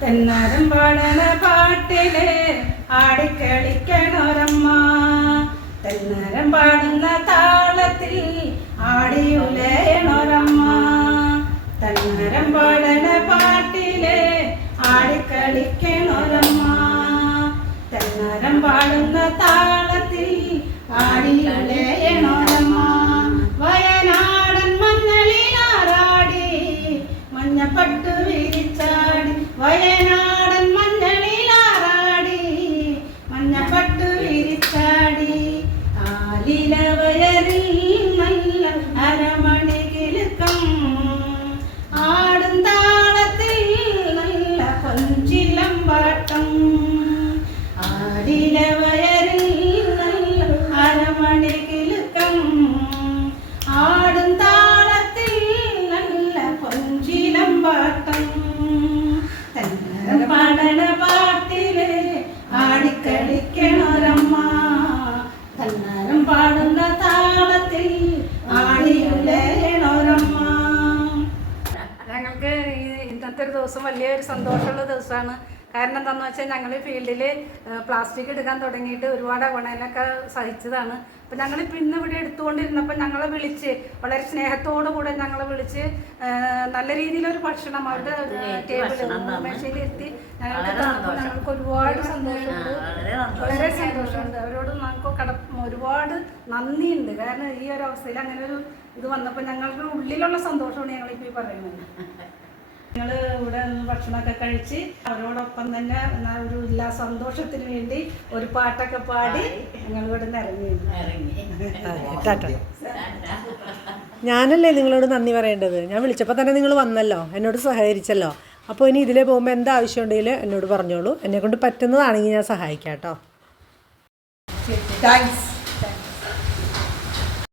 തെന്നാരം പാടണ പാട്ടിൽ ആടിക്കളിക്കണോരമ്മ. തെന്നാരം പാടുന്ന താളത്തിൽ ആടിയുലയണോരമ്മ തെന്നാരം പാടണ പാട്ടിൽ ആടിക്കളിക്കണോരമ്മ. തെന്നാരം പാടുന്ന താളത്തിൽ ആടിയുലയണോരമ്മ വയനാടൻ മഞ്ഞളിലാറാടി മഞ്ഞപ്പട്ടു വിരിച്ചാടി വയനാടൻ മഞ്ഞളിലാറാടി മഞ്ഞപ്പട്ടു വിരിച്ചാടി. ആലിലവയറിൽ നല്ല അരമണി ഞങ്ങൾക്ക് ഈ ഇന്നത്തെ ഒരു ദിവസം വലിയൊരു സന്തോഷമുള്ള ദിവസമാണ്. കാരണം എന്താണെന്ന് വെച്ചാൽ ഞങ്ങൾ ഫീൽഡിൽ പ്ലാസ്റ്റിക് എടുക്കാൻ തുടങ്ങിയിട്ട് ഒരുപാട് അഗുണയിലൊക്കെ സഹിച്ചതാണ്. അപ്പം ഞങ്ങളിപ്പോൾ ഇന്ന് ഇവിടെ എടുത്തുകൊണ്ടിരുന്നപ്പോൾ ഞങ്ങളെ വിളിച്ച് വളരെ സ്നേഹത്തോടു കൂടെ ഞങ്ങളെ വിളിച്ച് നല്ല രീതിയിലൊരു ഭക്ഷണം അവരുടെ ടേബിളിൽ മേശയിലിരുത്തി ഞങ്ങൾക്ക് ഞങ്ങൾക്ക് ഒരുപാട് സന്തോഷമുണ്ട്. വളരെ സന്തോഷമുണ്ട്. അവരോട് നമുക്ക് കട ഒരുപാട് നന്ദിയുണ്ട്. കാരണം ഈ ഒരു അവസ്ഥയിൽ അങ്ങനെ ഒരു ഇത് വന്നപ്പോൾ ഞങ്ങൾക്ക് ഉള്ളിലുള്ള സന്തോഷമാണ് ഞങ്ങളിപ്പോൾ ഈ പറയുന്നത്. ഞങ്ങൾ ഇവിടെ ഭക്ഷണമൊക്കെ കഴിച്ച് അവരോടൊപ്പം തന്നെ എന്നാൽ ഒരു എല്ലാ സന്തോഷത്തിന് വേണ്ടി ഒരു പാട്ടൊക്കെ പാടി ഞങ്ങൾ ഇവിടെ നിന്ന് ഇറങ്ങി. ഞാനല്ലേ നിങ്ങളോട് നന്ദി പറയേണ്ടത്? ഞാൻ വിളിച്ചപ്പോൾ തന്നെ നിങ്ങൾ വന്നല്ലോ എന്നോട് സഹകരിച്ചല്ലോ. അപ്പോൾ ഇനി ഇതിലേ പോകുമ്പോൾ എന്താ ആവശ്യം ഉണ്ടെങ്കിൽ എന്നോട് പറഞ്ഞോളൂ. എന്നെ കൊണ്ട് പറ്റുന്നതാണെങ്കിൽ ഞാൻ സഹായിക്കാം കേട്ടോ. Thanks thanks.